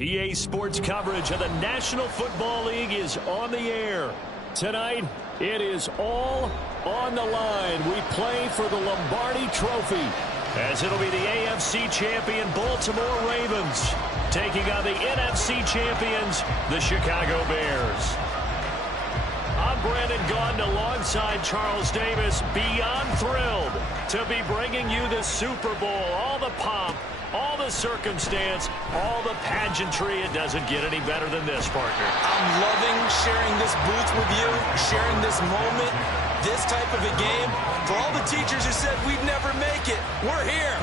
EA Sports coverage of the National Football League is on the air. Tonight, it is all on the line. We play for the Lombardi Trophy, as it'll be the AFC champion Baltimore Ravens taking on the NFC champions, the Chicago Bears. I'm Brandon Gaudin alongside Charles Davis, beyond thrilled to be bringing you the Super Bowl, all the pomp, all the circumstance, all the pageantry. It doesn't get any better than this, partner. I'm loving sharing this booth with you, sharing this moment, this type of a game. For all the teachers who said we'd never make it, we're here.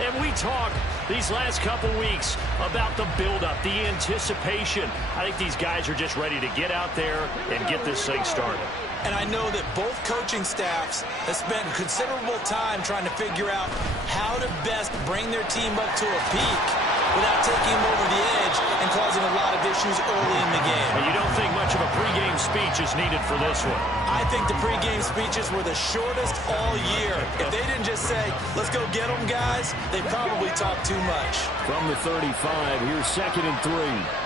And we talk these last couple weeks about the buildup, the anticipation. I think these guys are just ready to get out there and get this thing started. And I know that both coaching staffs have spent considerable time trying to figure out how to best bring their team up to a peak without taking them over the edge and causing a lot of issues early in the game. And you don't think much of a pregame speech is needed for this one? I think the pregame speeches were the shortest all year. If they didn't just say, let's go get them, guys, they probably talked too much. From the 35, here's 2nd and 3.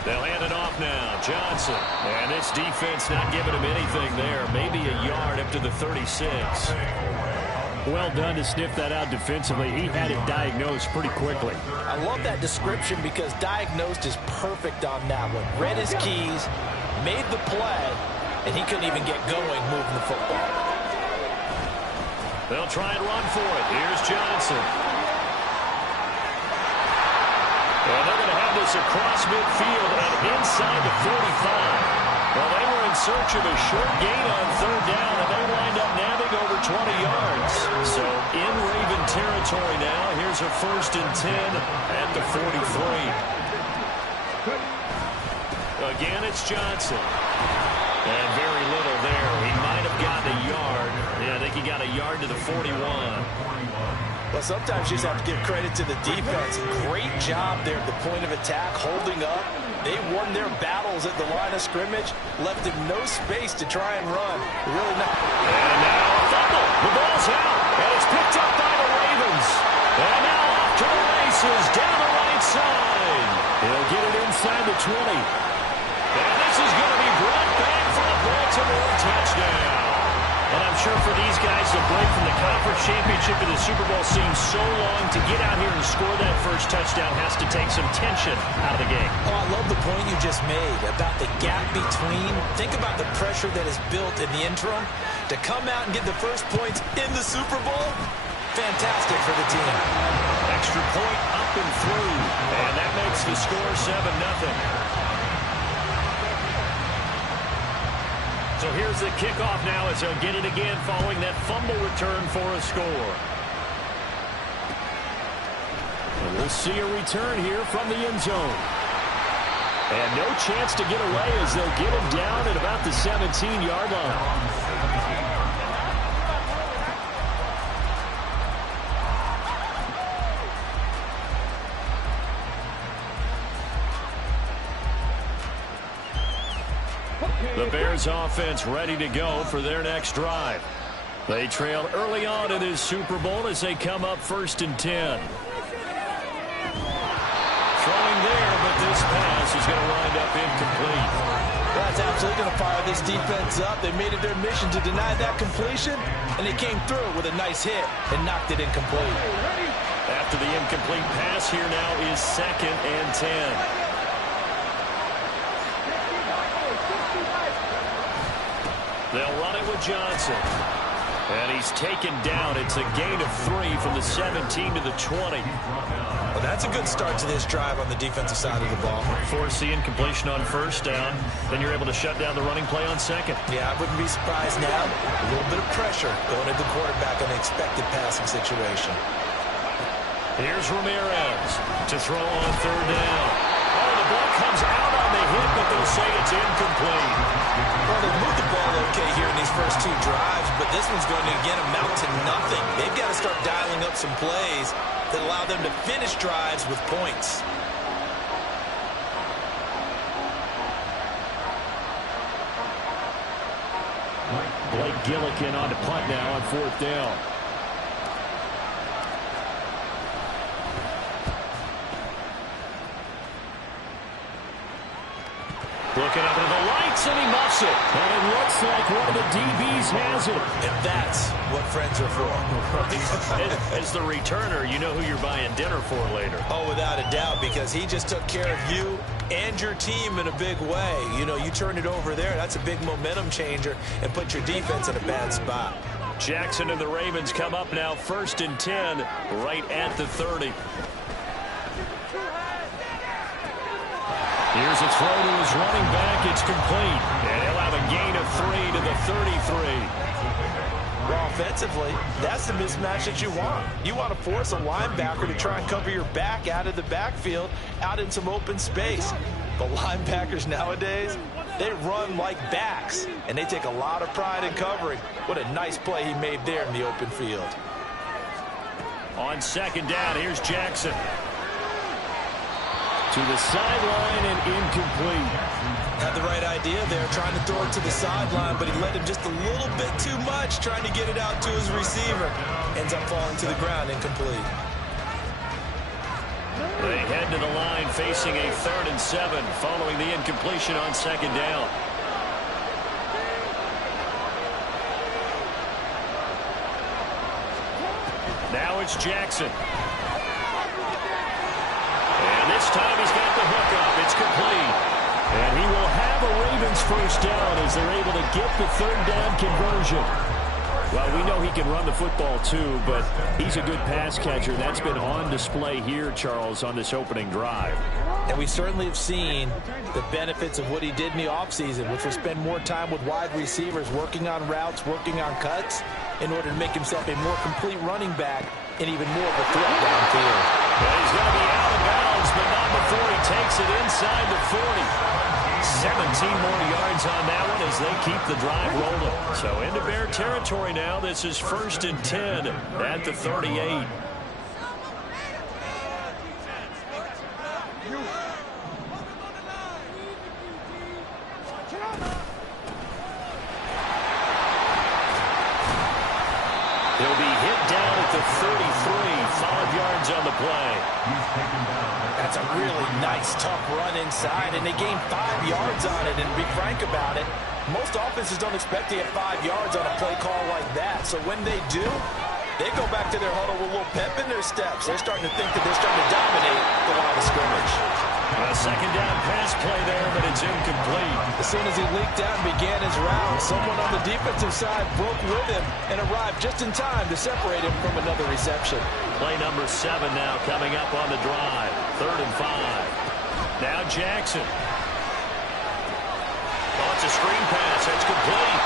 They'll hand it off now. Johnson. And this defense not giving him anything there. Maybe a yard up to the 36. Well done to sniff that out defensively. He had it diagnosed pretty quickly. I love that description because diagnosed is perfect on that one. Read his keys, made the play, and he couldn't even get going moving the football. They'll try and run for it. Here's Johnson. And they're going to have this across midfield and inside the 45. Well, they were in search of a short gain on 3rd down, and they wind up nabbing over 20 yards. So in Raven territory now. Here's a 1st and 10 at the 43. Again, it's Johnson. And very little there. He might have gotten a yard. Yeah, I think he got a yard to the 41. Well, sometimes you just have to give credit to the defense. Great job there at the point of attack, holding up. They won their battles at the line of scrimmage, left them no space to try and run. Really not. And now a fumble. The ball's out, and it's picked up by the Ravens. And now off to the races down the right side. He'll get it inside the 20. And this is going to be brought back for a Baltimore touchdown. And I'm sure for these guys, the break from the conference championship to the Super Bowl seems so long. To get out here and score that first touchdown has to take some tension out of the game. Oh, I love the point you just made about the gap between. Think about the pressure that is built in the interim. To come out and get the first points in the Super Bowl, fantastic for the team. Extra point up and through. And that makes the score 7-0. So here's the kickoff now as they'll get it again following that fumble return for a score. And we'll see a return here from the end zone. And no chance to get away as they'll get him down at about the 17-yard line. The Bears offense ready to go for their next drive. They trailed early on in this Super Bowl as they come up 1st and 10. Throwing there, but this pass is going to wind up incomplete. Well, that's absolutely going to fire this defense up. They made it their mission to deny that completion, and they came through with a nice hit and knocked it incomplete. After the incomplete pass, here now is 2nd and 10. They'll run it with Johnson. And he's taken down. It's a gain of 3 from the 17 to the 20. Well, that's a good start to this drive on the defensive side of the ball. Force the incompletion on 1st down. Then you're able to shut down the running play on 2nd. Yeah, I wouldn't be surprised now. A little bit of pressure going at the quarterback on an expected passing situation. Here's Ramirez to throw on 3rd down. Oh, the ball comes out on the hit, but they'll say it's incomplete. Well, they've moved the ball okay here in these first 2 drives, but this one's going to, again, amount to nothing. They've got to start dialing up some plays that allow them to finish drives with points. Blake Gillikin on to punt now on 4th down. Looking up into the lights, and he muffs it. And it looks like one of the DBs has it. And that's what friends are for. As the returner, you know who you're buying dinner for later. Oh, without a doubt, because he just took care of you and your team in a big way. You know, you turn it over there, that's a big momentum changer, and put your defense in a bad spot. Jackson and the Ravens come up now 1st and 10 right at the 30. Here's a throw to his running back. It's complete. And he'll have a gain of 3 to the 33. Well, offensively, that's the mismatch that you want. You want to force a linebacker to try and cover your back out of the backfield, out in some open space. But linebackers nowadays, they run like backs, and they take a lot of pride in covering. What a nice play he made there in the open field. On 2nd down, here's Jackson. To the sideline and incomplete. Had the right idea there, trying to throw it to the sideline, but he let him just a little bit too much, trying to get it out to his receiver. Ends up falling to the ground, incomplete. They head to the line facing a 3rd and 7 following the incompletion on 2nd down. Now it's Jackson. And this time he's got the hook up. It's complete. And he will have a Ravens 1st down as they're able to get the 3rd down conversion. Well, we know he can run the football too, but he's a good pass catcher. That's been on display here, Charles, on this opening drive. And we certainly have seen the benefits of what he did in the offseason, which was spend more time with wide receivers, working on routes, working on cuts, in order to make himself a more complete running back and even more of a threat downfield. Well, he's going to be out of bounds, but not before he takes it inside the 40. 17 more yards on that one as they keep the drive rolling. So into Bear territory now. This is 1st and 10 at the 38. He'll be hit down at the 33, 5 yards on the play. That's a really nice, tough run inside, and they gained 5 yards on it. And to be frank about it, most offenses don't expect to get 5 yards on a play call like that. So when they do, they go back to their huddle with a little pep in their steps. They're starting to think that they're starting to dominate the line of scrimmage. A 2nd down pass play there, but it's incomplete. As soon as he leaked out and began his round, someone on the defensive side broke with him and arrived just in time to separate him from another reception. Play number 7 now coming up on the drive. 3rd and 5. Now Jackson. Oh, it's a screen pass. That's complete.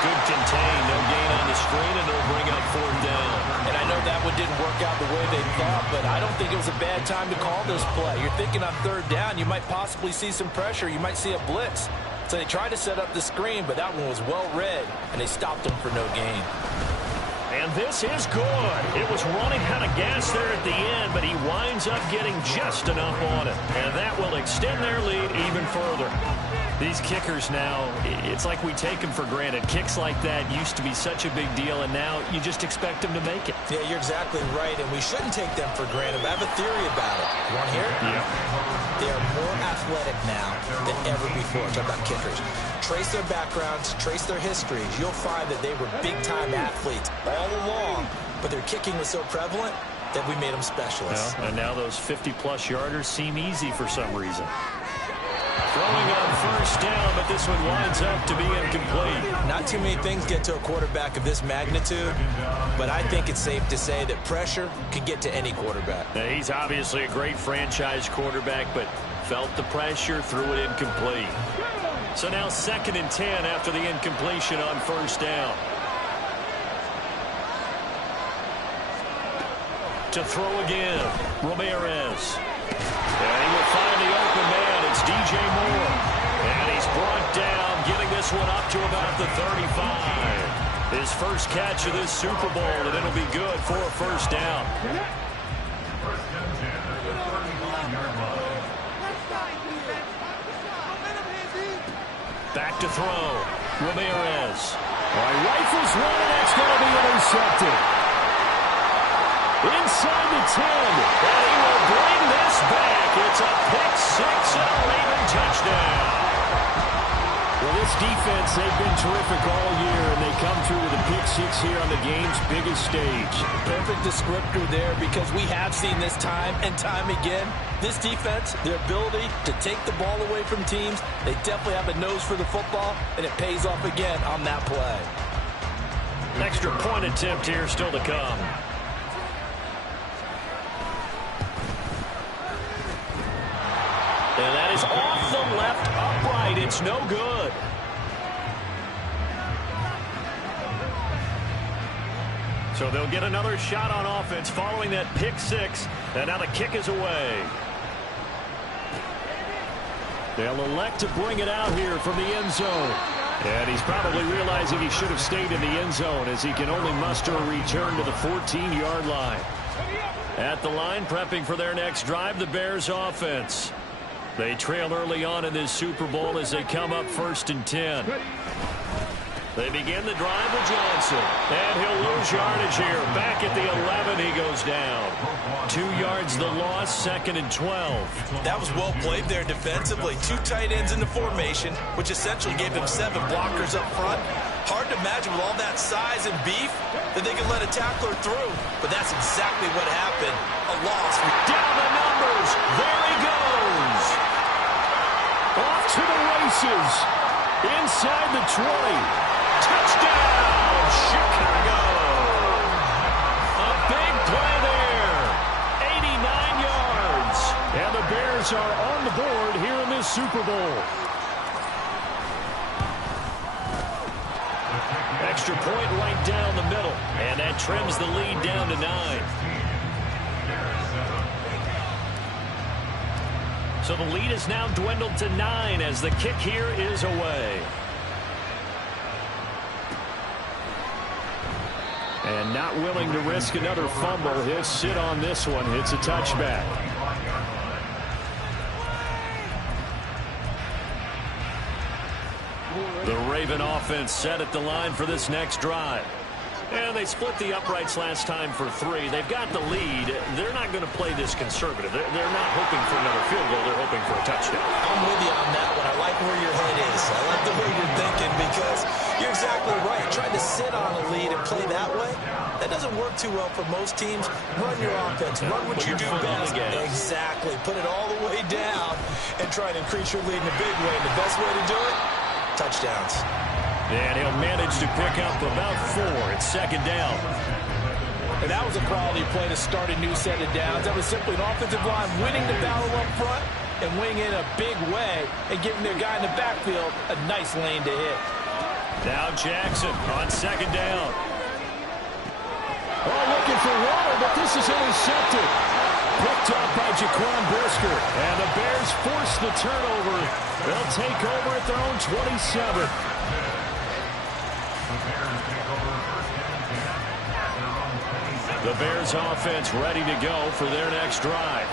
Good contain. No gain on the screen, and it'll bring up 4th down. And I know that one didn't work out the way they thought, but I don't think it was a bad time to call this play. You're thinking on 3rd down, you might possibly see some pressure. You might see a blitz. So they tried to set up the screen, but that one was well read, and they stopped him for no gain. And this is good. It was running out of gas there at the end, but he winds up getting just enough on it. And that will extend their lead even further. These kickers now, it's like we take them for granted. Kicks like that used to be such a big deal, and now you just expect them to make it. Yeah, you're exactly right, and we shouldn't take them for granted. But I have a theory about it. You want to hear it? Yeah. They are more athletic now than ever before. Talk about kickers. Trace their backgrounds, trace their histories. You'll find that they were big-time athletes all along, but their kicking was so prevalent that we made them specialists. Well, and now those 50-plus yarders seem easy for some reason. Throwing on 1st down, but this one winds up to be incomplete. Not too many things get to a quarterback of this magnitude, but I think it's safe to say that pressure can get to any quarterback. Now, he's obviously a great franchise quarterback, but felt the pressure, threw it incomplete. So now 2nd and 10 after the incompletion on 1st down. To throw again, Ramirez. And he will find the open man. It's DJ Moore. And he's brought down, getting this one up to about the 35. His first catch of this Super Bowl, and it'll be good for a 1st down. Back to throw. Ramirez. Rifles one, and that's going to be intercepted. Inside the 10, and he will bring this back. It's a pick 6 and a Raven touchdown. Well, this defense, they've been terrific all year, and they come through with a pick six here on the game's biggest stage. Perfect descriptor there, because we have seen this time and time again. This defense, their ability to take the ball away from teams, they definitely have a nose for the football, and it pays off again on that play. Extra point attempt here still to come. And that is off the left upright. It's no good. So they'll get another shot on offense following that pick six. And now the kick is away. They'll elect to bring it out here from the end zone. And he's probably realizing he should have stayed in the end zone, as he can only muster a return to the 14-yard line. At the line, prepping for their next drive, the Bears offense. They trail early on in this Super Bowl as they come up 1st and 10. They begin the drive with Johnson. And he'll lose yardage here. Back at the 11, he goes down. 2 yards the loss, 2nd and 12. That was well played there defensively. 2 tight ends in the formation, which essentially gave them 7 blockers up front. Hard to imagine with all that size and beef that they could let a tackler through. But that's exactly what happened. A loss. Down the numbers. There he goes. Off to the races. Inside the 20. Touchdown, Chicago. A big play there. 89 yards. And the Bears are on the board here in this Super Bowl. Extra point right down the middle. And that trims the lead down to 9. So the lead is now dwindled to 9 as the kick here is away. And not willing to risk another fumble. He'll sit on this one. It's a touchback. The Raven offense set at the line for this next drive. And they split the uprights last time for 3. They've got the lead. They're not going to play this conservative. They're not hoping for another field goal. They're hoping for a touchdown. I'm with you on that one. I like where your head is. I like the way you're thinking, because you're exactly right. Trying to sit on a lead and play that way, that doesn't work too well for most teams. Run your offense. Run what you do best. Exactly. Put it all the way down and try to increase your lead in a big way. And the best way to do it, touchdowns. And he'll manage to pick up about 4. It's 2nd down. And that was a quality play to start a new set of downs. That was simply an offensive line winning the battle up front and winning in a big way and giving their guy in the backfield a nice lane to hit. Now Jackson on 2nd down. Oh, looking for water, but this is intercepted. Picked up by Jaquan Brisker. And the Bears force the turnover. They'll take over at their own 27. The Bears offense ready to go for their next drive.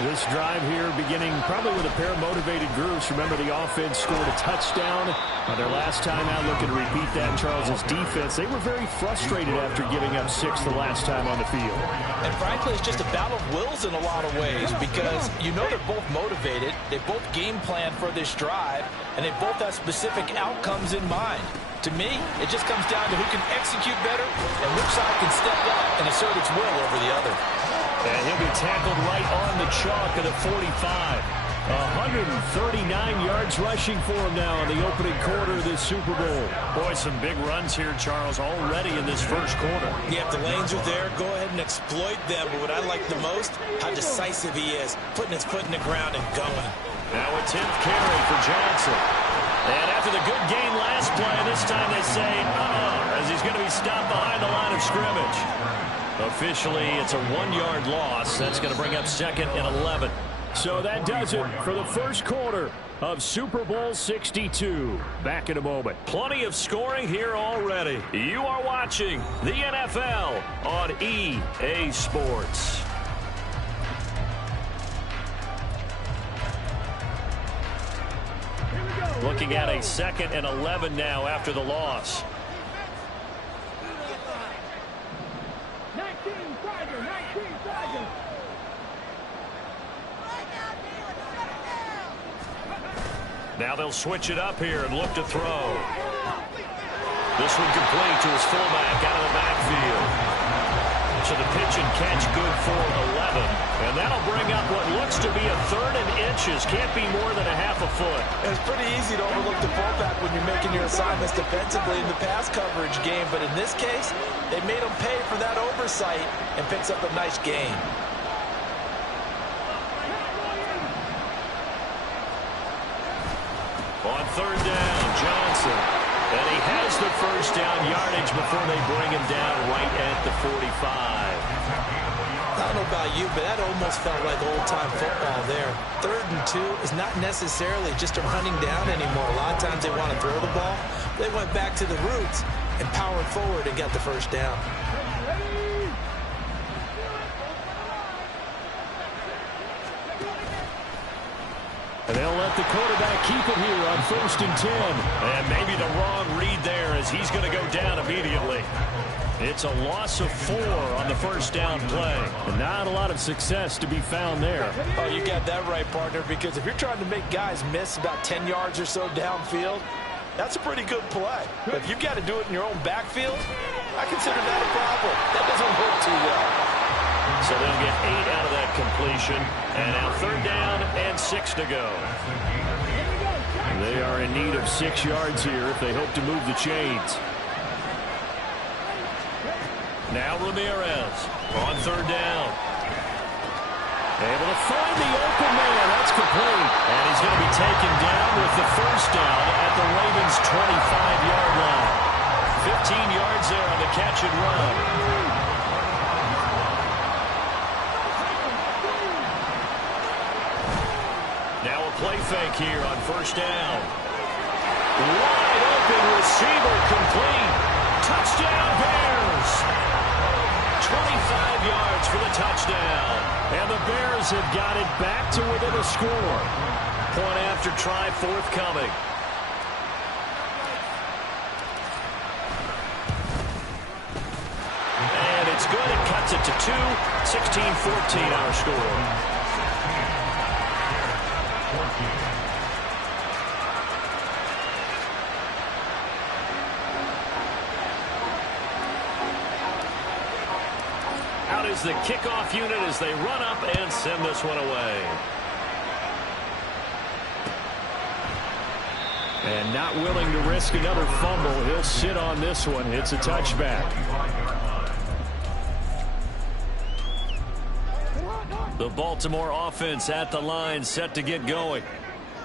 This drive here beginning probably with a pair of motivated groups. Remember, the offense scored a touchdown on their last time out. Looking to repeat that. Charles's defense, they were very frustrated after giving up 6 the last time on the field. And frankly, it's just a battle of wills in a lot of ways, because you know they're both motivated. They both game plan for this drive, and they both have specific outcomes in mind. To me, it just comes down to who can execute better and which side can step up and assert its will over the other. And he'll be tackled right on the chalk of the 45. 139 yards rushing for him now in the opening quarter of this Super Bowl. Boy, some big runs here, Charles, already in this first quarter. Yeah, if the lanes are there, go ahead and exploit them. But what I like the most, how decisive he is, putting his foot in the ground and going. Now a 10th carry for Johnson. And after the good game last play, this time they say, as he's going to be stopped behind the line of scrimmage. Officially, it's a 1-yard loss. That's going to bring up 2nd and 11. So that does it for the first quarter of Super Bowl 62. Back in a moment. Plenty of scoring here already. You are watching the NFL on EA Sports. Looking at a 2nd and 11 now after the loss. 19 Tiger. Now they'll switch it up here and look to throw. This one complete to his fullback out of the backfield. So the pitch and catch good for 11. And that'll bring up what looks to be a 3rd and inches. Can't be more than a half a foot. It's pretty easy to overlook the fullback when you're making your assignments defensively in the pass coverage game. But in this case, they made him pay for that oversight and picks up a nice gain. On 3rd down, Johnson. And he has the first down yardage before they bring him down right at the 45. I don't know about you, but that almost felt like old-time football there. 3rd and 2 is not necessarily just a running down anymore. A lot of times they want to throw the ball. They went back to the roots and powered forward and got the first down. And they'll let the quarterback keep it here on 1st and 10. And maybe the wrong read there as he's going to go down immediately. It's a loss of 4 on the first down play. And not a lot of success to be found there. Oh, you got that right, partner, because if you're trying to make guys miss about 10 yards or so downfield, that's a pretty good play. But if you've got to do it in your own backfield, I consider that a problem. That doesn't work too well. So they'll get 8 out of that completion. And now 3rd down and 6 to go. They are in need of 6 yards here if they hope to move the chains. Now Ramirez on 3rd down. Able to find the open man. That's complete. And he's going to be taken down with the first down at the Ravens' 25-yard line. 15 yards there on the catch and run. Now a play fake here on 1st down. Wide open receiver complete. Touchdown Bears. 25 yards for the touchdown. And the Bears have got it back to within a score. Point after try forthcoming. And it's good. It cuts it to 2. 16-14 our score. Out is the kickoff unit as they run up and send this one away. And not willing to risk another fumble. He'll sit on this one. It's a touchback. The Baltimore offense at the line, set to get going.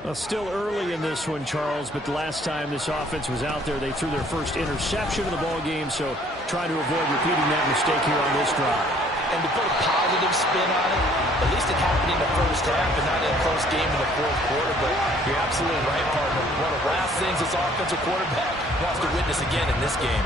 Well, still early in this one, Charles, but the last time this offense was out there, they threw their first interception of the ball game, so try to avoid repeating that mistake here on this drive. And to put a positive spin on it, at least it happened in the first half and not in a close game in the 4th quarter, but you're absolutely right, partner. One of the last things this offensive quarterback wants to witness again in this game.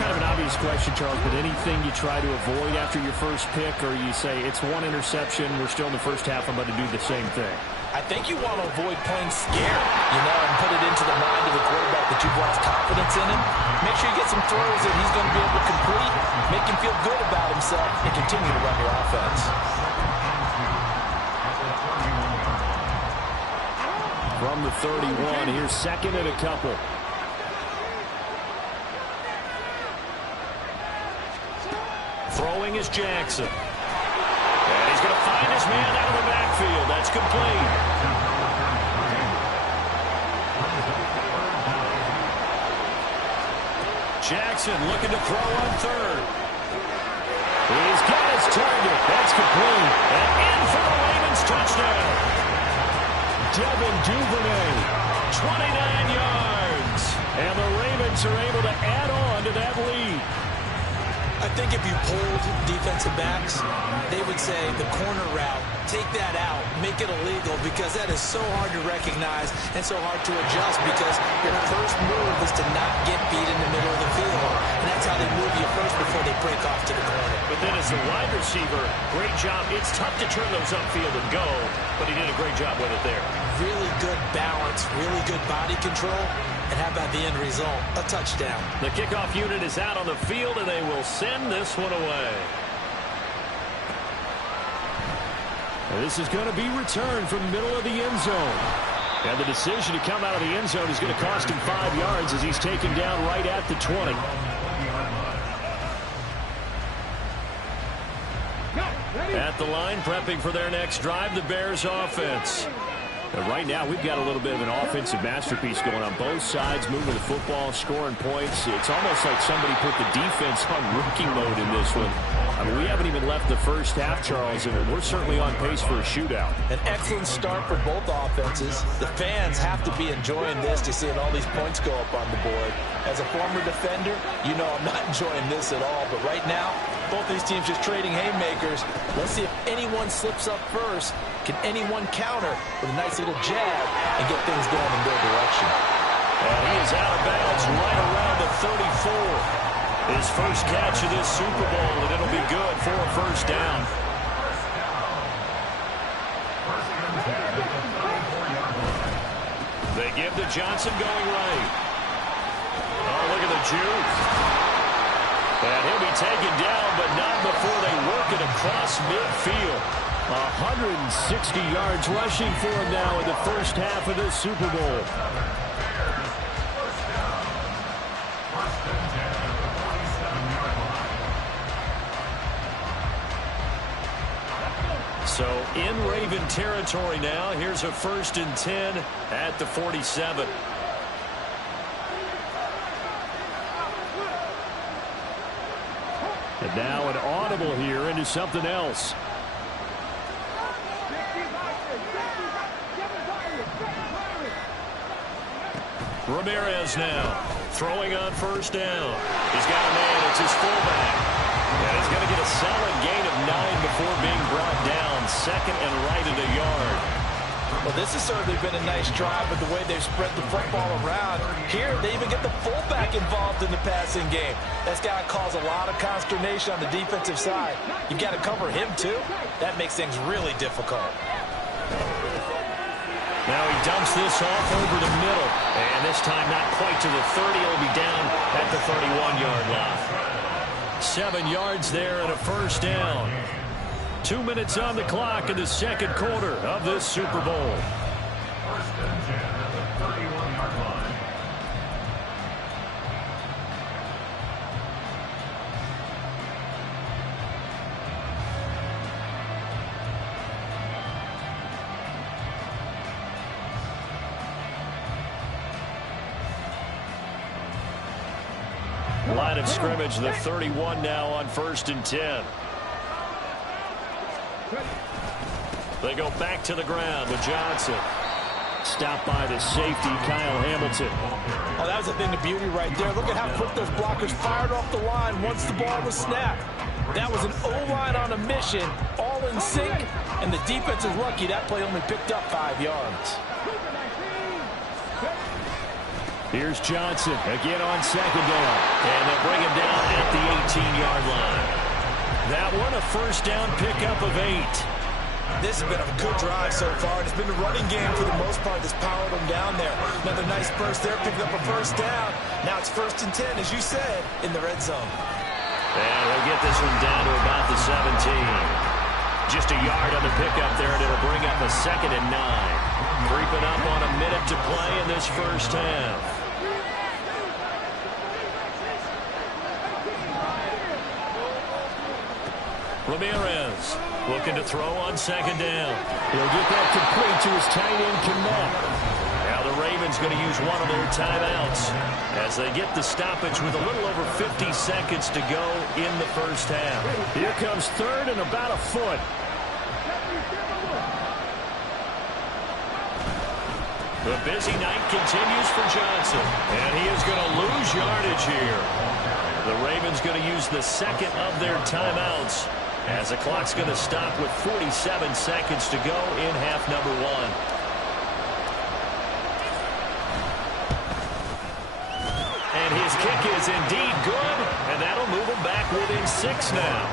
Kind of an obvious question, Charles, but anything you try to avoid after your first pick, or you say it's one interception, we're still in the first half, I'm going to do the same thing? I think you want to avoid playing scared, and put it into the mind of the quarterback that you've lost confidence in him. Make sure you get some throws that he's going to be able to complete, make him feel good about himself, and continue to run your offense. From the 31, here's 2nd and a couple. Throwing is Jackson. And he's going to find his man out of the backfield. That's complete. Jackson looking to throw on 3rd. He's got his target. That's complete. And in for the Ravens touchdown. Devin Duvernay, 29 yards. And the Ravens are able to add on to that lead. I think if you polled defensive backs, they would say the corner route, take that out, make it illegal, because that is so hard to recognize and so hard to adjust, because your first move is to not get beat in the middle of the field. And that's how they move you first before they break off to the corner. But then as the wide receiver, great job. It's tough to turn those upfield and go, but he did a great job with it there. Really good balance, really good body control. And how about the end result? A touchdown. The kickoff unit is out on the field, and they will send this one away. And this is going to be returned from the middle of the end zone. And the decision to come out of the end zone is going to cost him 5 yards as he's taken down right at the 20. At the line, prepping for their next drive, the Bears offense. And right now, we've got a little bit of an offensive masterpiece going on both sides, moving the football, scoring points. It's almost like somebody put the defense on rookie mode in this one. I mean, we haven't even left the first half, Charles, and we're certainly on pace for a shootout. An excellent start for both offenses. The fans have to be enjoying this to seeing all these points go up on the board. As a former defender, you know I'm not enjoying this at all. But right now, both these teams just trading haymakers. Let's see if anyone slips up first. Can anyone counter with a nice little jab and get things going in their direction? And he is out of bounds right around the 34. His first catch of this Super Bowl, and it'll be good for a first down. They give to Johnson going right. Oh, look at the juke. And he'll be taken down, but not before they work it across midfield. 160 yards rushing for him now in the first half of this Super Bowl. So in Raven territory now. Here's a 1st and 10 at the 47. And now an audible here into something else. Ramirez now throwing on 1st down. He's got a man. It's his fullback. And he's going to get a solid gain of 9 before being brought down. 2nd and right at a yard. Well, this has certainly been a nice drive with the way they've spread the football around. Here, they even get the fullback involved in the passing game. That's got to cause a lot of consternation on the defensive side. You've got to cover him, too. That makes things really difficult. Now he dumps this off over the middle. And this time not quite to the 30. It'll be down at the 31-yard line. 7 yards there and a first down. 2 minutes on the clock in the second quarter of this Super Bowl. Line of scrimmage, the 31 now on 1st and 10. They go back to the ground with Johnson. Stopped by the safety, Kyle Hamilton. Oh, that was a thing of beauty right there. Look at how quick those blockers fired off the line once the ball was snapped. That was an O-line on a mission, all in sync, and the defense is lucky that play only picked up 5 yards. Here's Johnson again on 2nd down. And they'll bring him down at the 18-yard line. That one a first down pickup of 8. This has been a good drive so far. It's been the running game for the most part that's powered them down there. Another nice burst there, picking up a first down. Now it's 1st and 10, as you said, in the red zone. And he'll get this one down to about the 17. Just a yard on the pickup there, and it'll bring up a 2nd and 9. Creeping up on a minute to play in this first half. Ramirez looking to throw on 2nd down. He'll get that complete to his tight end, Kmet. Now the Ravens going to use one of their timeouts as they get the stoppage with a little over 50 seconds to go in the first half. Here comes 3rd and about a foot. The busy night continues for Johnson, and he is going to lose yardage here. The Ravens going to use the 2nd of their timeouts as the clock's going to stop with 47 seconds to go in half number 1. And his kick is indeed good, and that'll move him back within 6 now.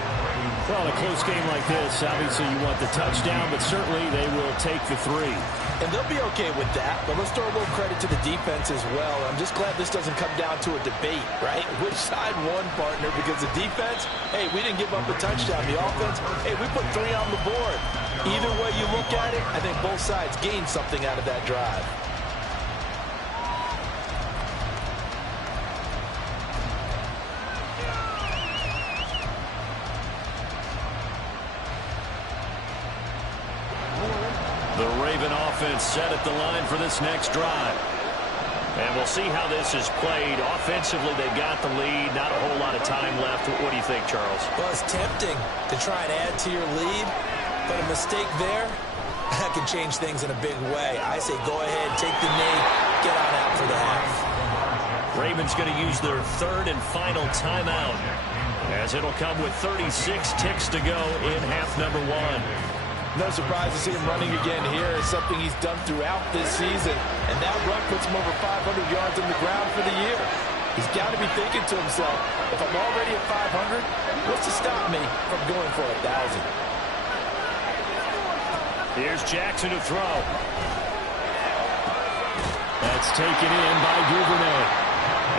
Well, in a close game like this, obviously you want the touchdown, but certainly they will take the 3. And they'll be okay with that, but let's throw a little credit to the defense as well. I'm just glad this doesn't come down to a debate, right? Which side won, partner? Because the defense, hey, we didn't give up a touchdown. The offense, hey, we put 3 on the board. Either way you look at it, I think both sides gained something out of that drive. The Raven offense set at the line for this next drive. And we'll see how this is played. Offensively, they've got the lead. Not a whole lot of time left. What do you think, Charles? Well, it's tempting to try and add to your lead, but a mistake there, that can change things in a big way. I say go ahead, take the knee, get on out for the half. Ravens going to use their third and final timeout, as it'll come with 36 ticks to go in half number one. No surprise to see him running again here. It's something he's done throughout this season. And that run puts him over 500 yards on the ground for the year. He's got to be thinking to himself, if I'm already at 500, what's to stop me from going for 1,000? Here's Jackson to throw. That's taken in by Duvernay.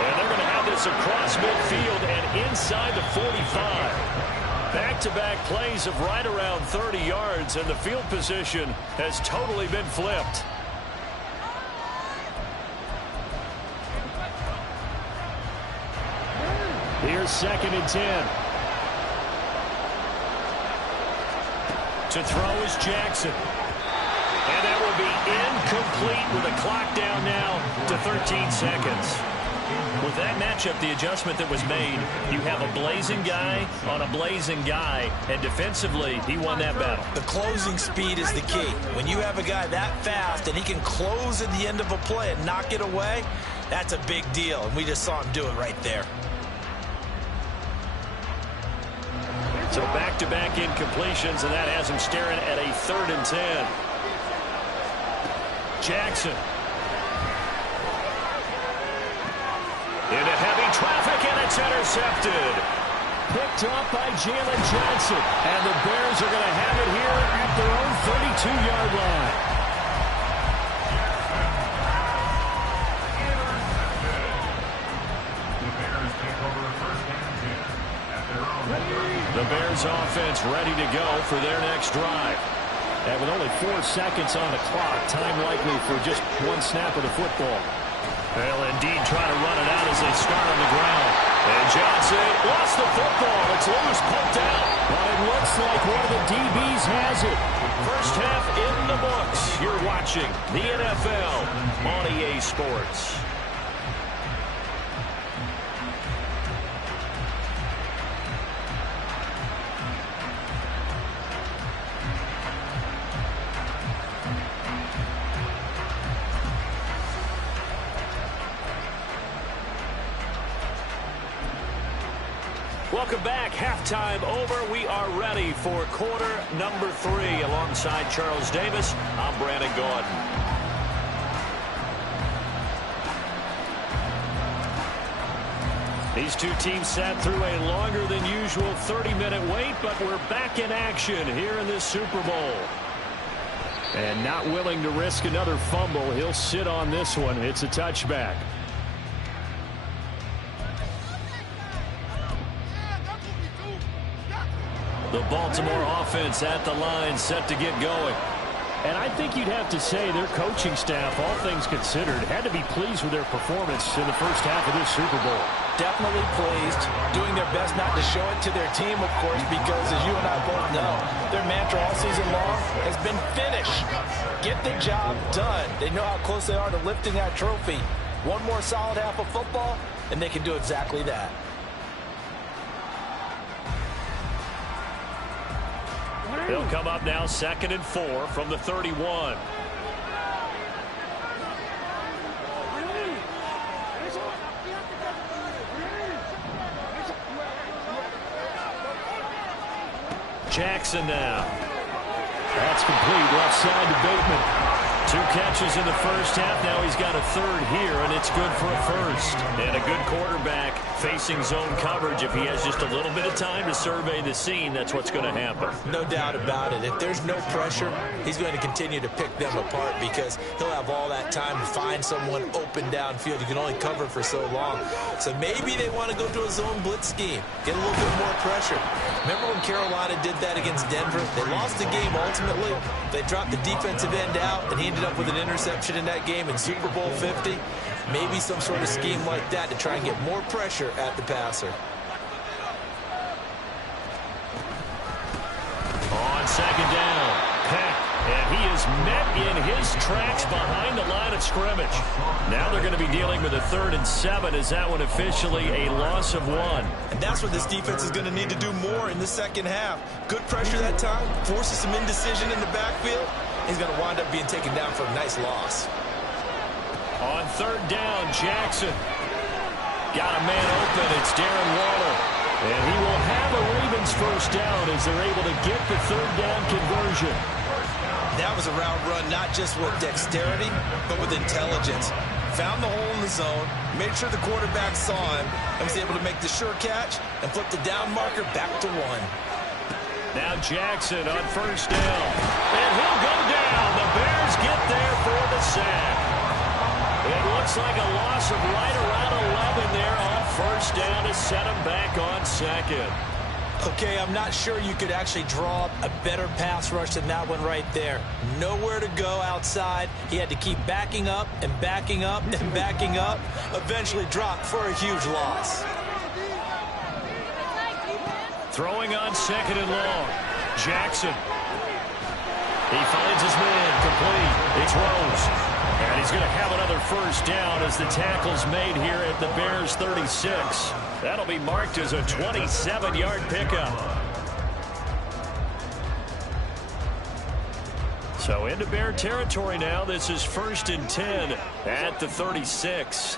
And they're going to have this across midfield and inside the 45. Back-to-back plays of right around 30 yards, and the field position has totally been flipped. Here's 2nd and 10. To throw is Jackson. And that will be incomplete with a clock down now to 13 seconds. With that matchup, the adjustment that was made, you have a blazing guy on a blazing guy, and defensively, he won that battle. The closing speed is the key. When you have a guy that fast and he can close at the end of a play and knock it away, that's a big deal, and we just saw him do it right there. So back-to-back incompletions, and that has him staring at a 3rd and 10. Jackson. Into heavy traffic, and it's intercepted. Picked up by Jalen Johnson. And the Bears are going to have it here at their own 32-yard line. The Bears offense ready to go for their next drive. And with only 4 seconds on the clock, time likely for just one snap of the football. They'll indeed try to run it out as they start on the ground. And Johnson lost the football. It's loose, poked out. But it looks like one of the DBs has it. First half in the books. You're watching the NFL on EA Sports. Welcome back. Halftime over. We are ready for quarter number 3. Alongside Charles Davis, I'm Brandon Gordon. These two teams sat through a longer than usual 30-minute wait, but we're back in action here in this Super Bowl. And not willing to risk another fumble, he'll sit on this one. It's a touchback. The Baltimore offense at the line, set to get going. And I think you'd have to say their coaching staff, all things considered, had to be pleased with their performance in the first half of this Super Bowl. Definitely pleased, doing their best not to show it to their team, of course, because as you and I both know, their mantra all season long has been finish. Get the job done. They know how close they are to lifting that trophy. One more solid half of football, and they can do exactly that. They'll come up now 2nd and 4 from the 31. Jackson now. That's complete. Left side to Bateman. 2 catches in the first half. Now he's got a 3rd here, and it's good for a first. And a good quarterback facing zone coverage. If he has just a little bit of time to survey the scene, that's what's going to happen. No doubt about it. If there's no pressure, he's going to continue to pick them apart because he'll have all that time to find someone open downfield. You can only cover for so long. So maybe they want to go to a zone blitz scheme, get a little bit more pressure. Remember when Carolina did that against Denver? They lost the game ultimately. They dropped the defensive end out, and he ended up with an interception in that game in Super Bowl 50. Maybe some sort of scheme like that to try and get more pressure at the passer. On second down, Peck, and he is met in his tracks behind the line of scrimmage. Now they're going to be dealing with a 3rd and 7. Is that one officially a loss of 1? And that's what this defense is going to need to do more in the second half. Good pressure that time, forces some indecision in the backfield. He's going to wind up being taken down for a nice loss. On 3rd down, Jackson. Got a man open. It's Darren Waller. And he will have a Ravens first down as they're able to get the 3rd down conversion. That was a route run not just with dexterity, but with intelligence. Found the hole in the zone, made sure the quarterback saw him, and was able to make the sure catch and flip the down marker back to 1. Now Jackson on first down. And he'll go down. The Bears get there for the sack. It looks like a loss of right around 11 there on first down to set him back on 2nd. Okay, I'm not sure you could actually draw up a better pass rush than that one right there. Nowhere to go outside. He had to keep backing up and backing up and backing up. Eventually dropped for a huge loss. Throwing on 2nd and long. Jackson. He finds his man complete. It's Rose. And he's going to have another first down as the tackle's made here at the Bears 36. That'll be marked as a 27-yard pickup. So into Bear territory now. This is 1st and 10 at the 36.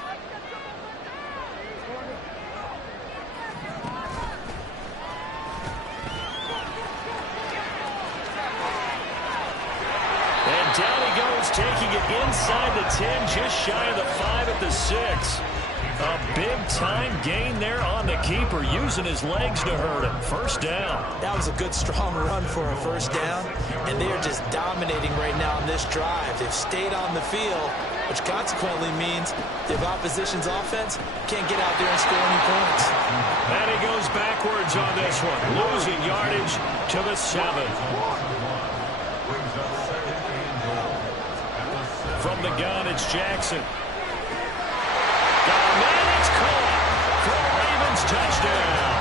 Down he goes, taking it inside the 10, just shy of the 5 at the 6. A big-time gain there on the keeper, using his legs to hurt him. First down. That was a good, strong run for a first down, and they are just dominating right now on this drive. They've stayed on the field, which consequently means the opposition's offense can't get out there and score any points. And he goes backwards on this one, losing yardage to the 7. From the gun, it's Jackson. Got a man, it's caught for a Ravens touchdown.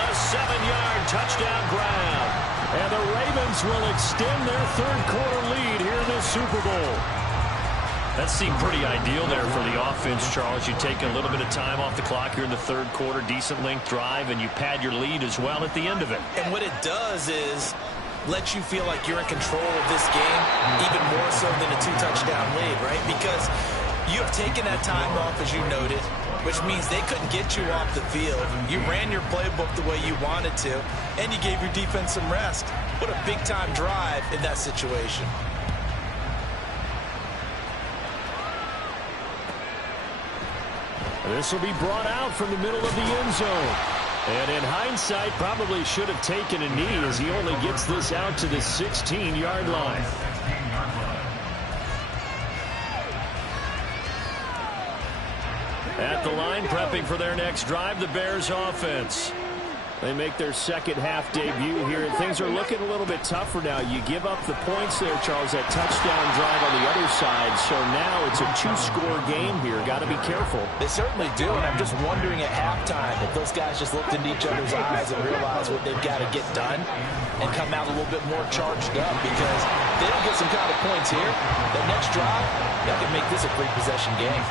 A 7-yard touchdown grab. And the Ravens will extend their 3rd quarter lead here in this Super Bowl. That seemed pretty ideal there for the offense, Charles. You take a little bit of time off the clock here in the 3rd quarter, decent length drive, and you pad your lead as well at the end of it. And what it does is let you feel like you're in control of this game, even more so than a 2-touchdown lead, right? Because you have taken that time off, as you noted, which means they couldn't get you off the field. You ran your playbook the way you wanted to, and you gave your defense some rest. What a big-time drive in that situation. This will be brought out from the middle of the end zone. And in hindsight, probably should have taken a knee as he only gets this out to the 16-yard line. At the line, prepping for their next drive, the Bears offense. They make their second half debut here, and things are looking a little bit tougher now. You give up the points there, Charles, that touchdown drive on the other side. So now it's a 2-score game here. Got to be careful. They certainly do, and I'm just wondering at halftime if those guys just looked into each other's eyes and realized what they've got to get done and come out a little bit more charged up, because they don't get some kind of points here. The next drive, that could make this a 3-possession game.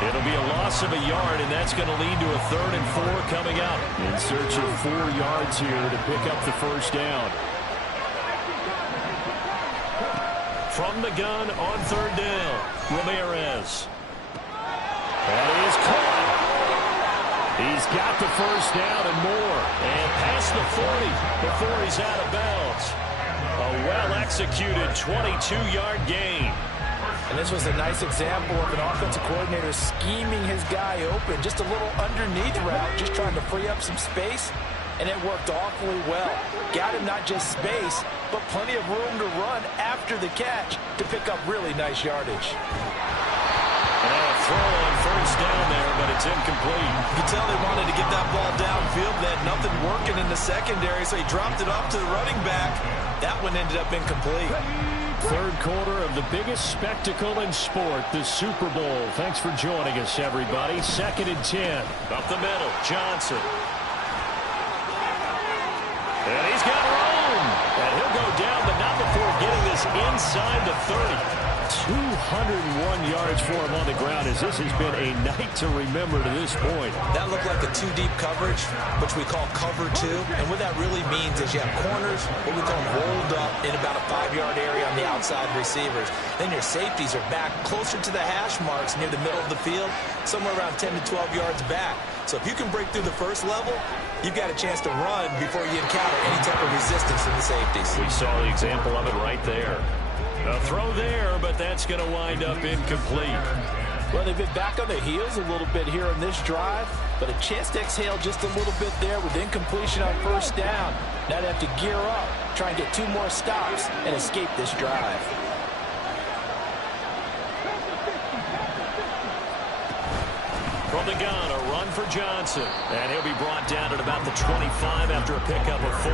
It'll be a loss of a yard, and that's going to lead to a 3rd and 4 coming up. In search of 4 yards here to pick up the first down. From the gun on 3rd down, Ramirez. That is caught. He's got the first down and more. And past the 40 before he's out of bounds. A well-executed 22-yard gain. And this was a nice example of an offensive coordinator scheming his guy open. Just a little underneath route, just trying to free up some space. And it worked awfully well. Got him not just space, but plenty of room to run after the catch to pick up really nice yardage. And a throw on first down there, but it's incomplete. You can tell they wanted to get that ball downfield. They had nothing working in the secondary, so he dropped it off to the running back. That one ended up incomplete. Third quarter of the biggest spectacle in sport, the Super Bowl. Thanks for joining us, everybody. 2nd and 10. Up the middle, Johnson. And he's got room. And he'll go down, but not before getting this inside the 30. 201 yards for him on the ground, as this has been a night to remember to this point. That looked like a two-deep coverage, which we call cover two. And what that really means is you have corners, what we call rolled up in about a 5-yard area on the outside receivers. Then your safeties are back closer to the hash marks near the middle of the field, somewhere around 10 to 12 yards back. So if you can break through the first level, you've got a chance to run before you encounter any type of resistance from the safeties. We saw the example of it right there. A throw there, but that's going to wind up incomplete. Well, they've been back on their heels a little bit here on this drive, but a chance to exhale just a little bit there with incompletion on first down. Now they have to gear up, try and get 2 more stops, and escape this drive. From the gun, a run for Johnson. And he'll be brought down at about the 25 after a pickup of 4.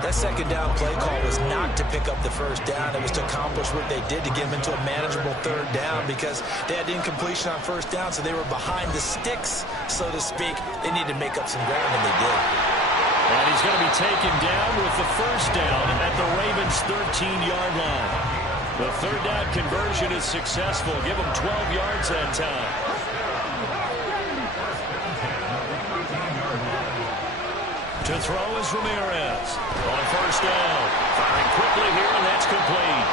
That second down play call was not to pick up the first down. It was to accomplish what they did to get them into a manageable third down because they had incompletion on first down, so they were behind the sticks, so to speak. They needed to make up some ground, and they did. And he's going to be taken down with the first down at the Ravens' 13-yard line. The third down conversion is successful. Give them 12 yards that time. To throw is Ramirez. On first down. Firing quickly here, and that's complete.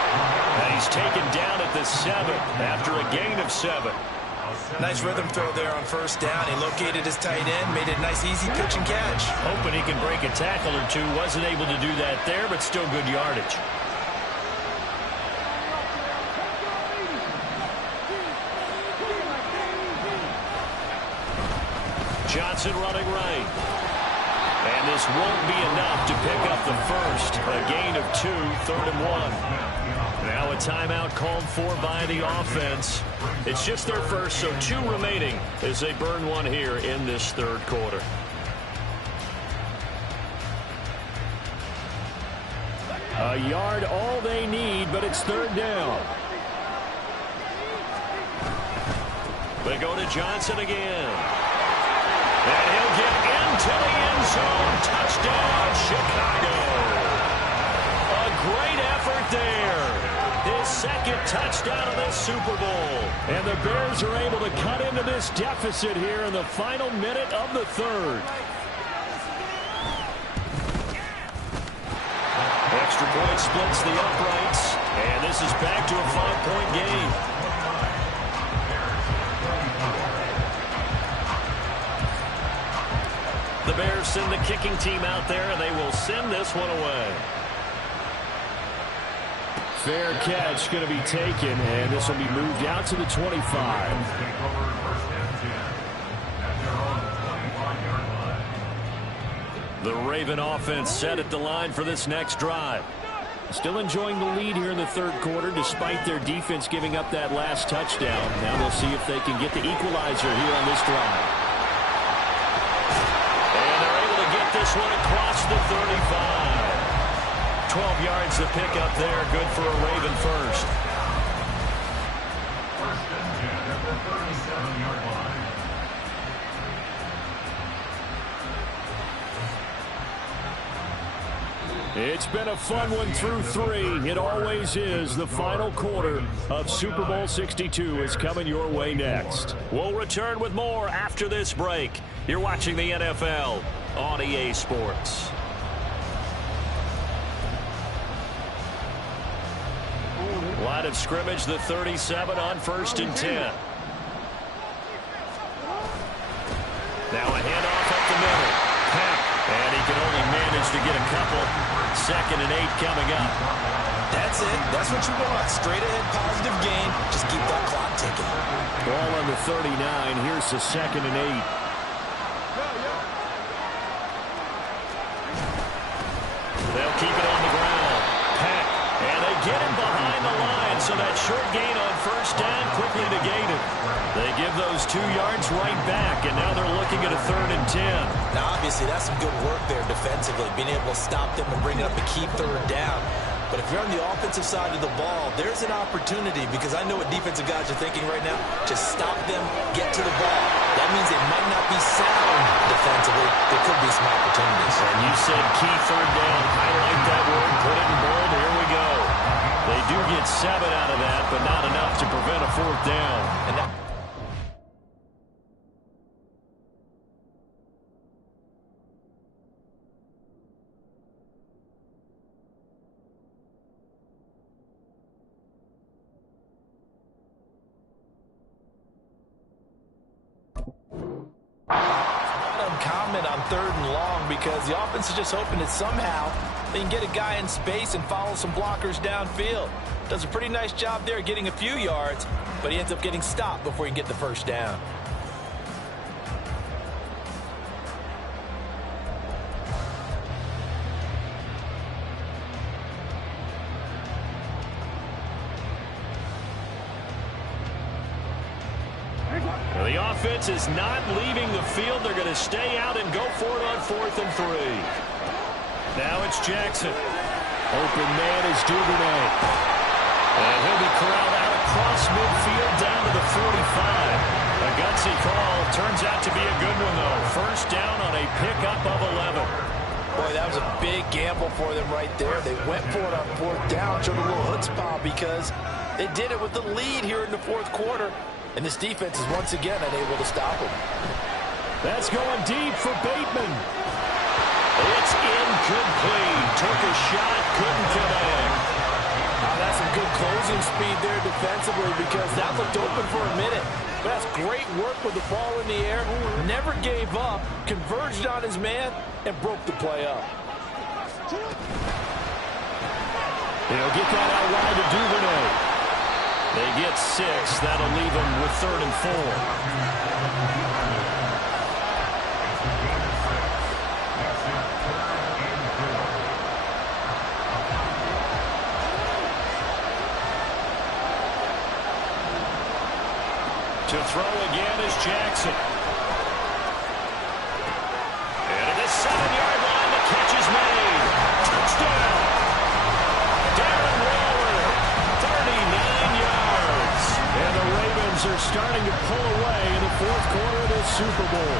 And he's taken down at the 7 after a gain of 7. Nice rhythm throw there on first down. He located his tight end, made it a nice easy pitch and catch. Hoping he can break a tackle or two. Wasn't able to do that there, but still good yardage. Johnson running right. And this won't be enough to pick up the first. A gain of 2, 3rd and 1. Now a timeout called for by the offense. It's just their first, so 2 remaining as they burn one here in this third quarter. A yard all they need, but it's 3rd down. They go to Johnson again. And he'll get into the end zone. Touchdown, Chicago. A great effort there. His 2nd touchdown of this Super Bowl. And the Bears are able to cut into this deficit here in the final minute of the 3rd. Extra point splits the uprights. And this is back to a 5-point game. The Bears send the kicking team out there, and they will send this one away. Fair catch going to be taken, and this will be moved out to the 25. The Raven offense set at the line for this next drive. Still enjoying the lead here in the 3rd quarter, despite their defense giving up that last touchdown. Now they'll see if they can get the equalizer here on this drive. This one across the 35. 12 yards to pick up there. Good for a Raven first. It's been a fun one through 3. It always is. The final quarter of Super Bowl 62 is coming your way next. We'll return with more after this break. You're watching the NFL on EA Sports. Line of scrimmage, the 37 on 1st and 10. Now a handoff up the middle. And he can only manage to get a couple. 2nd and 8 coming up. That's it. That's what you want. Straight ahead positive gain. Just keep that clock ticking. Ball on the 39. Here's the 2nd and 8. They'll keep it on the ground. Peck. And they get him behind the line. So that short gain on first down quickly negated. They give those 2 yards right back, and now they're looking at a 3rd and 10. Now, obviously, that's some good work there defensively, being able to stop them and bring up a key 3rd down. But if you're on the offensive side of the ball, there's an opportunity, because I know what defensive guys are thinking right now. Just stop them, get to the ball. That means they might not be sound defensively. There could be some opportunities. And you said key 3rd down. Highlight that word, put it in bold. Here we go. They do get 7 out of that, but not enough to prevent a 4th down. And that uncommon on 3rd and long, because the offense is just hoping that somehow they can get a guy in space and follow some blockers downfield. Does a pretty nice job there getting a few yards, but he ends up getting stopped before he can get the 1st down. The offense is not leaving the field. They're going to stay out and go for it on 4th and 3. Now it's Jackson. Open man is Duvernay. And he'll be corralled out across midfield down to the 45. A gutsy call. Turns out to be a good one, though. 1st down on a pickup of 11. Boy, that was a big gamble for them right there. They went for it on 4th down, showed a little chutzpah because they did it with the lead here in the 4th quarter. And this defense is once again unable to stop him. That's going deep for Bateman. It's incomplete. Took a shot, couldn't connect. That's some good closing speed there defensively, because that looked open for a minute. But that's great work with the ball in the air. Never gave up, converged on his man, and broke the play up. He'll get that out wide to Duvernay. They get 6. That'll leave them with 3rd and 4. To throw again is Jackson. And at the 7-yard line, the catch is made. Touchdown. Darren Waller, 39 yards. And the Ravens are starting to pull away in the 4th quarter of this Super Bowl.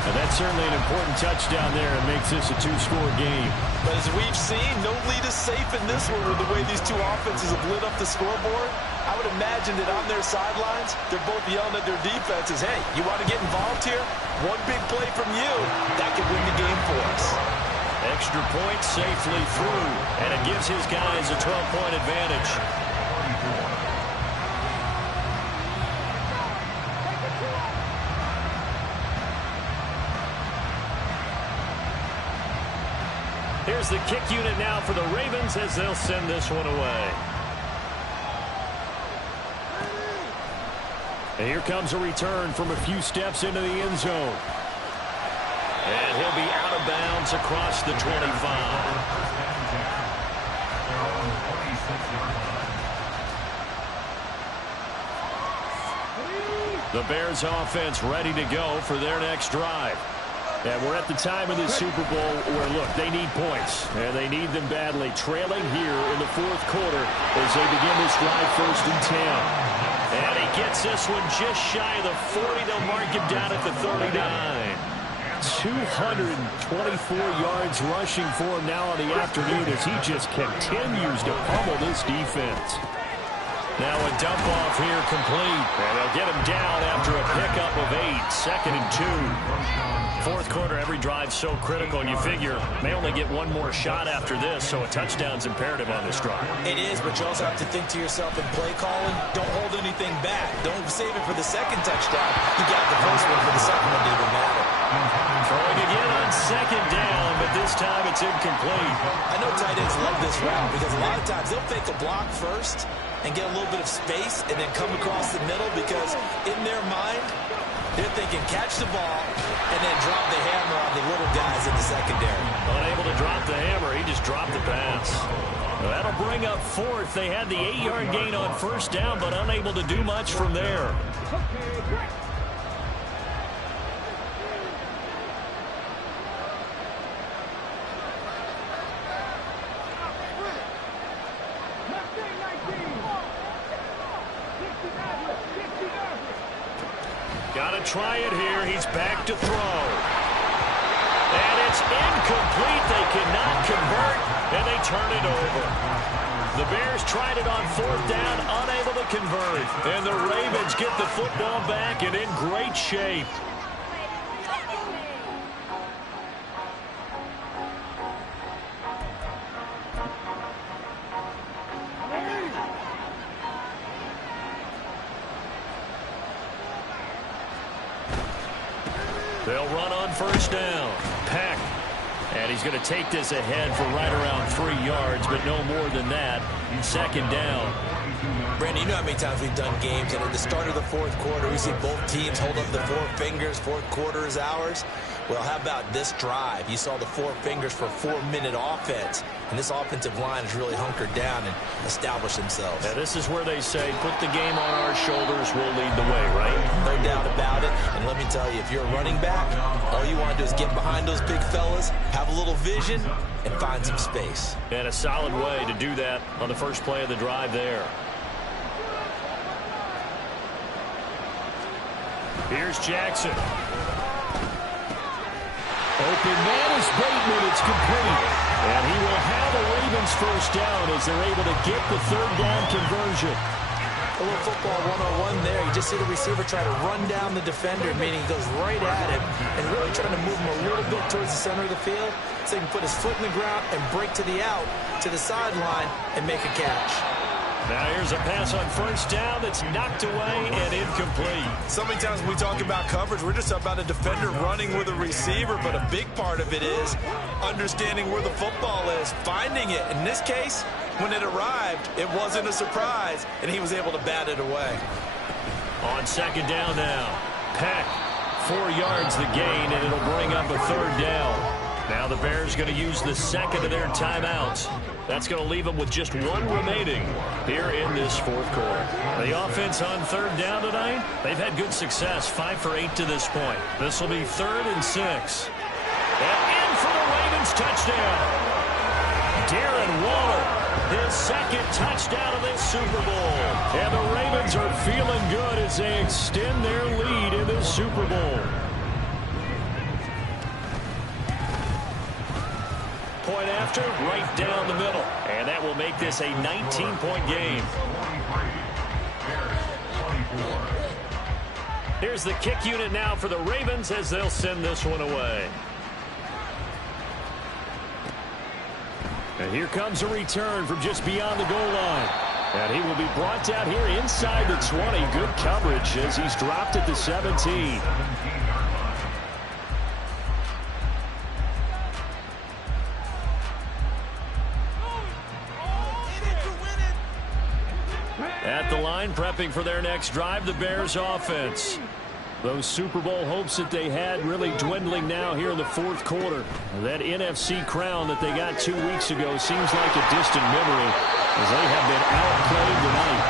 And that's certainly an important touchdown there and makes this a 2-score game. But as we've seen, no lead is safe in this one with the way these two offenses have lit up the scoreboard. I would imagine that on their sidelines, they're both yelling at their defenses, hey, you want to get involved here? One big play from you, that could win the game for us. Extra point safely through, and it gives his guys a 12-point advantage. Here's the kick unit now for the Ravens as they'll send this one away. And here comes a return from a few steps into the end zone. And he'll be out of bounds across the 25. The Bears offense ready to go for their next drive. And we're at the time of this Super Bowl where, look, they need points, and they need them badly. Trailing here in the 4th quarter as they begin this drive 1st and 10. And he gets this one just shy of the 40. They'll mark him down at the 39. 224 yards rushing for him now on the afternoon as he just continues to pummel this defense. Now a dump off here complete. And they'll get him down after a pickup of 8. 2nd and 2. 4th quarter, every drive so critical. You figure may only get one more shot after this, so a touchdown's imperative on this drive. It is, but you also have to think to yourself in play calling, don't hold anything back. Don't save it for the 2nd touchdown. You got the first one for the 2nd one to even matter. Throwing again on 2nd down, but this time it's incomplete. I know tight ends love this route because a lot of times they'll fake a block first and get a little bit of space and then come across the middle, because in their mind, they're thinking catch the ball and then drop the hammer on the little guys in the secondary. Unable to drop the hammer, he just dropped the pass. That'll bring up fourth. They had the 8-yard gain on first down, but unable to do much from there. Got to try it here. He's back to throw. And it's incomplete. They cannot convert, and they turn it over. The Bears tried it on fourth down, unable to convert. And the Ravens get the football back and in great shape. They'll run on first down. Peck. And he's going to take this ahead for right around 3 yards, but no more than that. Second down. Brandon, you know how many times we've done games, and at the start of the fourth quarter, we see both teams hold up the 4 fingers. Fourth quarter is ours. Well, how about this drive? You saw the 4 fingers for a 4-minute offense, and this offensive line has really hunkered down and established themselves. Now, this is where they say, put the game on our shoulders, we'll lead the way, right? No doubt about it. And let me tell you, if you're a running back, all you want to do is get behind those big fellas, have a little vision, and find some space. And a solid way to do that on the first play of the drive there. Here's Jackson. Open man is Bateman. It's complete. And he will have a Ravens first down as they're able to get the third down conversion. A little football 101 there. You just see the receiver try to run down the defender, meaning he goes right at him and really trying to move him a little bit towards the center of the field so he can put his foot in the ground and break to the out, to the sideline, and make a catch. Now here's a pass on first down that's knocked away and incomplete. So many times when we talk about coverage, we're just about a defender running with a receiver, but a big part of it is understanding where the football is, finding it. In this case, when it arrived, it wasn't a surprise, and he was able to bat it away. On second down now, Peck, 4 yards the gain, and it'll bring up a third down. Now the Bears going to use the second of their timeouts. That's going to leave them with just 1 remaining here in this fourth quarter. The offense on third down tonight, they've had good success, 5 for 8 to this point. This will be 3rd and 6. And in for the Ravens touchdown. Darren Waller, his second touchdown of this Super Bowl. And the Ravens are feeling good as they extend their lead in this Super Bowl. Point after, right down the middle. And that will make this a 19-point game. Here's the kick unit now for the Ravens as they'll send this one away. And here comes a return from just beyond the goal line. And he will be brought down here inside the 20. Good coverage as he's dropped at the 17. At the line, prepping for their next drive, the Bears offense. Those Super Bowl hopes that they had really dwindling now here in the fourth quarter. That NFC crown that they got 2 weeks ago seems like a distant memory as they have been outplayed tonight.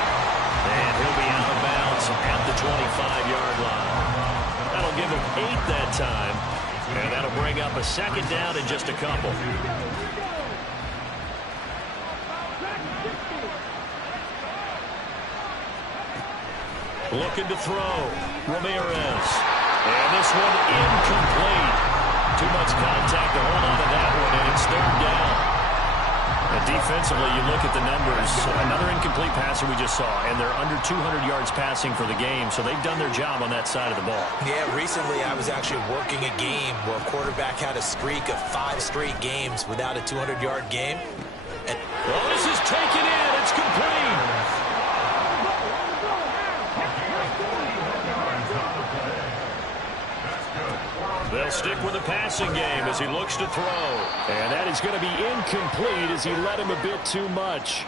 And he'll be out of bounds at the 25-yard line. That'll give him 8 that time. And that'll bring up a second down in just a couple. Looking to throw. Ramirez. And this one incomplete. Too much contact to hold on to that one, and it's third down. And defensively, you look at the numbers. Another incomplete passer we just saw, and they're under 200 yards passing for the game, so they've done their job on that side of the ball. Yeah, recently I was actually working a game where a quarterback had a streak of 5 straight games without a 200-yard game. And well, this is taken in. It's complete. They'll stick with the passing game as he looks to throw. And that is going to be incomplete as he led him a bit too much.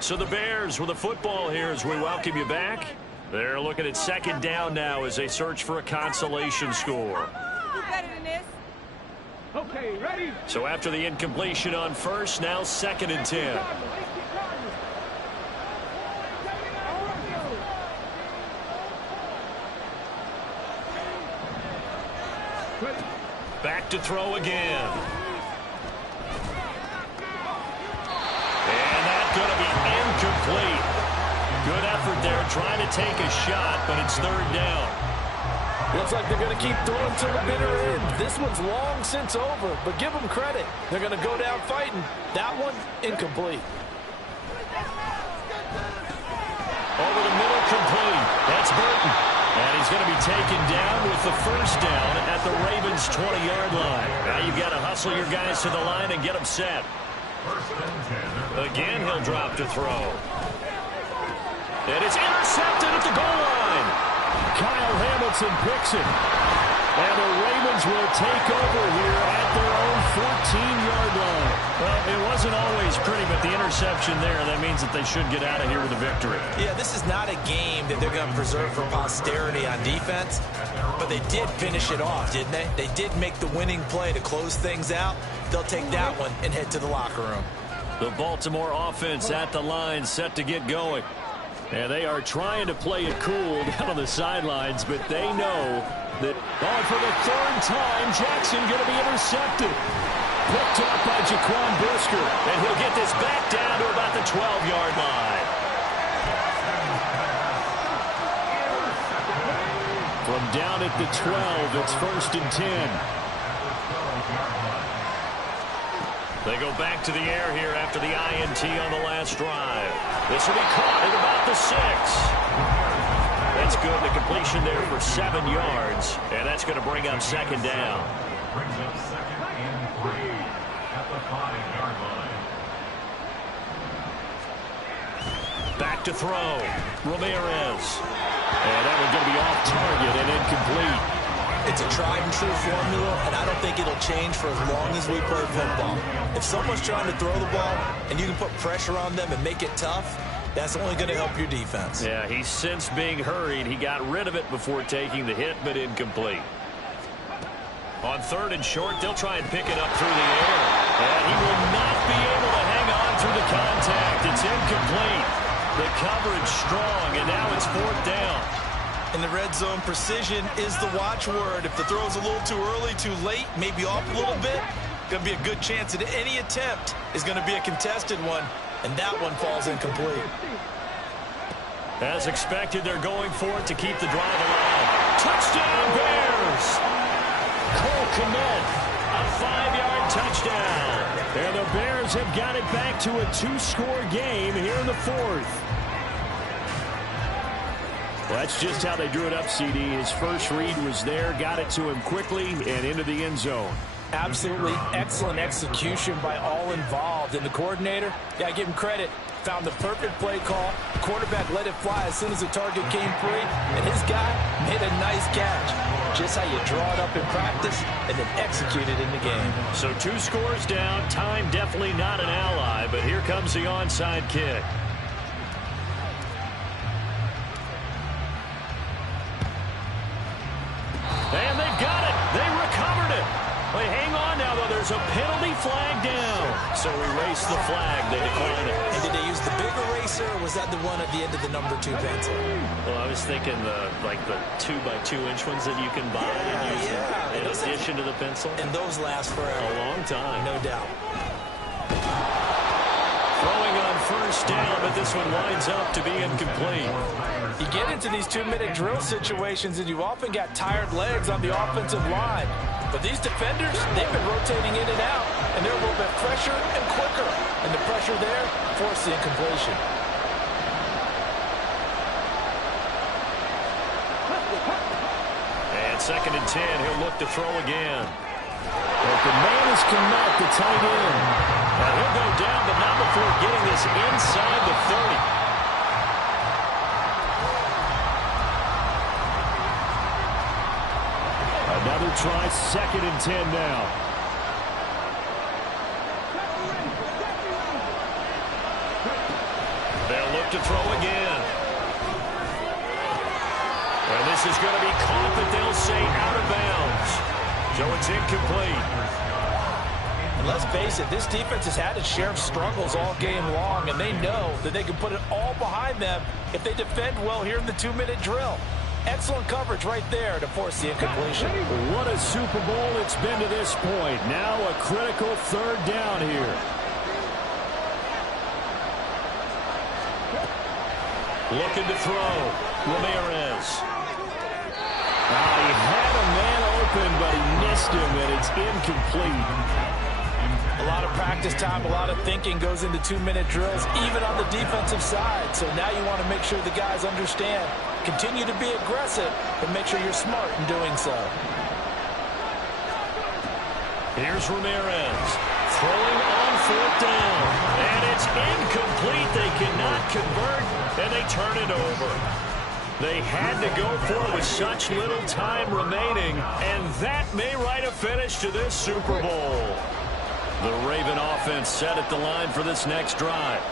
So the Bears with the football here as we welcome you back. They're looking at second down now as they search for a consolation score. Do better than this. Okay, ready? So after the incompletion on first, now 2nd and 10. Back to throw again. And that's going to be incomplete. Good effort there trying to take a shot, but it's 3rd down. Looks like they're going to keep throwing till the bitter end. This one's long since over, but give them credit. They're going to go down fighting. That one, incomplete. Over the middle, complete. That's Burton. And he's going to be taken down with the 1st down at the Ravens' 20-yard line. Now you've got to hustle your guys to the line and get them set. Again, he'll drop to throw. And it's intercepted at the goal line. Kyle Hamilton picks it. And the Ravens will take over here at their own 14-yard line. Well, it wasn't always pretty, but the interception there, that means that they should get out of here with a victory. Yeah, this is not a game that they're going to preserve for posterity on defense, but they did finish it off, didn't they? They did make the winning play to close things out. They'll take that one and head to the locker room. The Baltimore offense at the line, set to get going. And they are trying to play it cool down on the sidelines, but they know that for the 3rd time, Jackson going to be intercepted. Picked up by Jaquan Brisker, and he'll get this back down to about the 12-yard line. From down at the 12, it's 1st and 10. They go back to the air here after the INT on the last drive. This will be caught at about the 6. That's good. The completion there for 7 yards, and that's going to bring up 2nd down. Brings up 2nd and 3 at the 5-yard line. Back to throw. Ramirez. And that one's going to be off target and incomplete. It's a tried-and-true formula, and I don't think it'll change for as long as we play football. If someone's trying to throw the ball and you can put pressure on them and make it tough, that's only going to help your defense. Yeah, he's since being hurried. He got rid of it before taking the hit, but incomplete. On 3rd and short, they'll try and pick it up through the air. And he will not be able to hang on through the contact. It's incomplete. The coverage strong, and now it's 4th down. In the red zone, precision is the watchword. If the throw's a little too early, too late, maybe off a little bit, going to be a good chance that any attempt is going to be a contested one, and that one falls incomplete. As expected, they're going for it to keep the drive alive. Touchdown, Bears! Cole Kmet, a 5-yard touchdown. And the Bears have got it back to a 2-score game here in the 4th. Well, that's just how they drew it up, CD. His first read was there, got it to him quickly, and into the end zone. Absolutely excellent execution by all involved. And the coordinator, yeah, give him credit, found the perfect play call. The quarterback let it fly as soon as the target came free, and his guy made a nice catch. Just how you draw it up in practice and then execute it in the game. So 2 scores down. Time definitely not an ally, but here comes the onside kick. And they've got it. They recovered it. They hang on now, though. There's a penalty flag down. So erase the flag. They declined it. And did they use the big eraser, or was that the one at the end of the number 2 pencil? Well, I was thinking the 2x2-inch ones that you can buy and use in addition to the pencil. And those last forever. A long time. No doubt. Throwing on 1st down, but this one winds up to be incomplete. You get into these 2-minute drill situations, and you often got tired legs on the offensive line. But these defenders, they've been rotating in and out, and they're a little bit fresher and quicker. And the pressure there forced the incompletion. And 2nd and 10, he'll look to throw again. But the man is Kmet, the tight end. And he'll go down, but not before getting this inside the 30. Another try, 2nd and 10 now. They'll look to throw again. And this is going to be caught, but they'll say out of bounds. So it's incomplete. And let's face it, this defense has had its share of struggles all game long, and they know that they can put it all behind them if they defend well here in the 2-minute drill. Excellent coverage right there to force the incompletion. What a Super Bowl it's been to this point. Now a critical third down here. Looking to throw. Ramirez. He had a man open, but he missed him, and it's incomplete. A lot of practice time, a lot of thinking goes into 2-minute drills, even on the defensive side. So now you want to make sure the guys understand. Continue to be aggressive, but make sure you're smart in doing so. Here's Ramirez throwing on 4th down, and it's incomplete. They cannot convert, and they turn it over. They had to go for it with such little time remaining, and that may write a finish to this Super Bowl. The Raven offense set at the line for this next drive.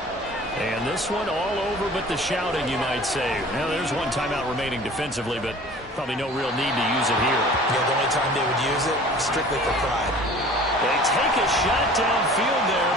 And this one all over but the shouting, you might say. Now, there's one timeout remaining defensively, but probably no real need to use it here. Yeah, the only time they would use it, strictly for pride. They take a shot downfield there,